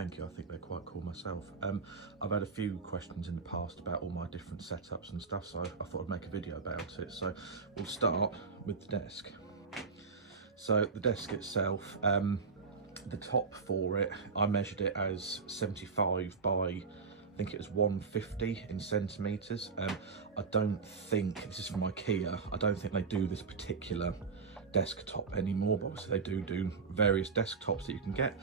thank you. I think they're quite cool myself. I've had a few questions in the past about all my different setups and stuff, so I thought I'd make a video about it. So we'll start with the desk. So the desk itself, the top for it, I measured it as 75 by, I think it was 150 in centimetres. I don't think, this is from Ikea, I don't think they do this particular desktop anymore, but obviously they do various desktops that you can get.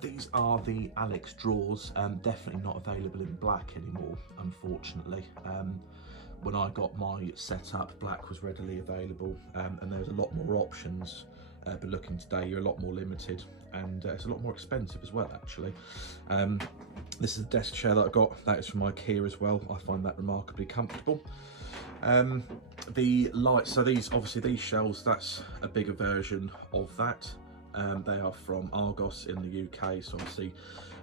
These are the Alex drawers, definitely not available in black anymore, unfortunately. When I got my setup, black was readily available, and there's a lot more options, but looking today you're a lot more limited, and it's a lot more expensive as well, actually. This is the desk chair that I got, that is from Ikea as well. I find that remarkably comfortable. The lights, so these shelves, that's a bigger version of that. They are from Argos in the UK, so obviously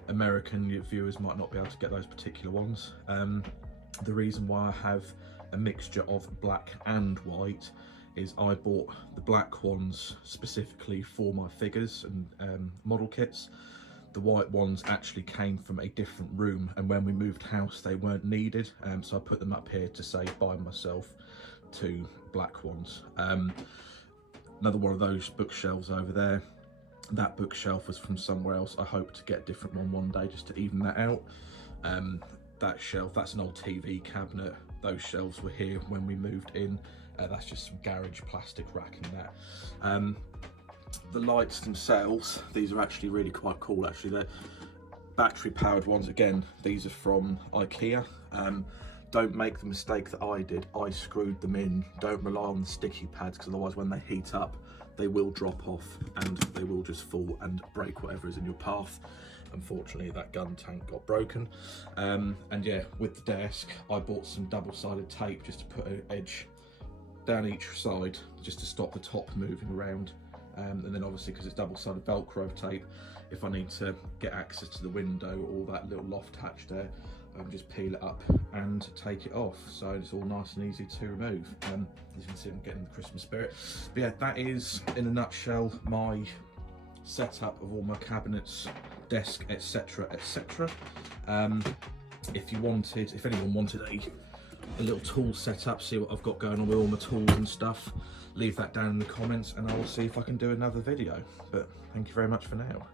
American viewers might not be able to get those particular ones. The reason why I have a mixture of black and white is I bought the black ones specifically for my figures and model kits. The white ones actually came from a different room, and when we moved house they weren't needed, so I put them up here to save by myself two black ones. Another one of those bookshelves over there, that bookshelf was from somewhere else. I hope to get a different one day just to even that out. That shelf, that's an old TV cabinet. Those shelves were here when we moved in. That's just some garage plastic racking that. The lights themselves, these are actually really quite cool. Actually, they're battery powered ones. Again, these are from Ikea. Don't make the mistake that I did. I screwed them in. Don't rely on the sticky pads, because otherwise when they heat up they will drop off and they will just fall and break whatever is in your path. Unfortunately that gun tank got broken. And yeah, with the desk I bought some double-sided tape just to put an edge down each side just to stop the top moving around. And then obviously, because it's double-sided Velcro tape, if I need to get access to the window or that little loft hatch there, just peel it up and take it off, so it's all nice and easy to remove. As you can see, I'm getting the Christmas spirit. But yeah, that is in a nutshell my setup of all my cabinets, desk, etc, etc. If anyone wanted a little tool setup, see what I've got going on with all my tools and stuff, leave that down in the comments and I will see if I can do another video. But thank you very much for now.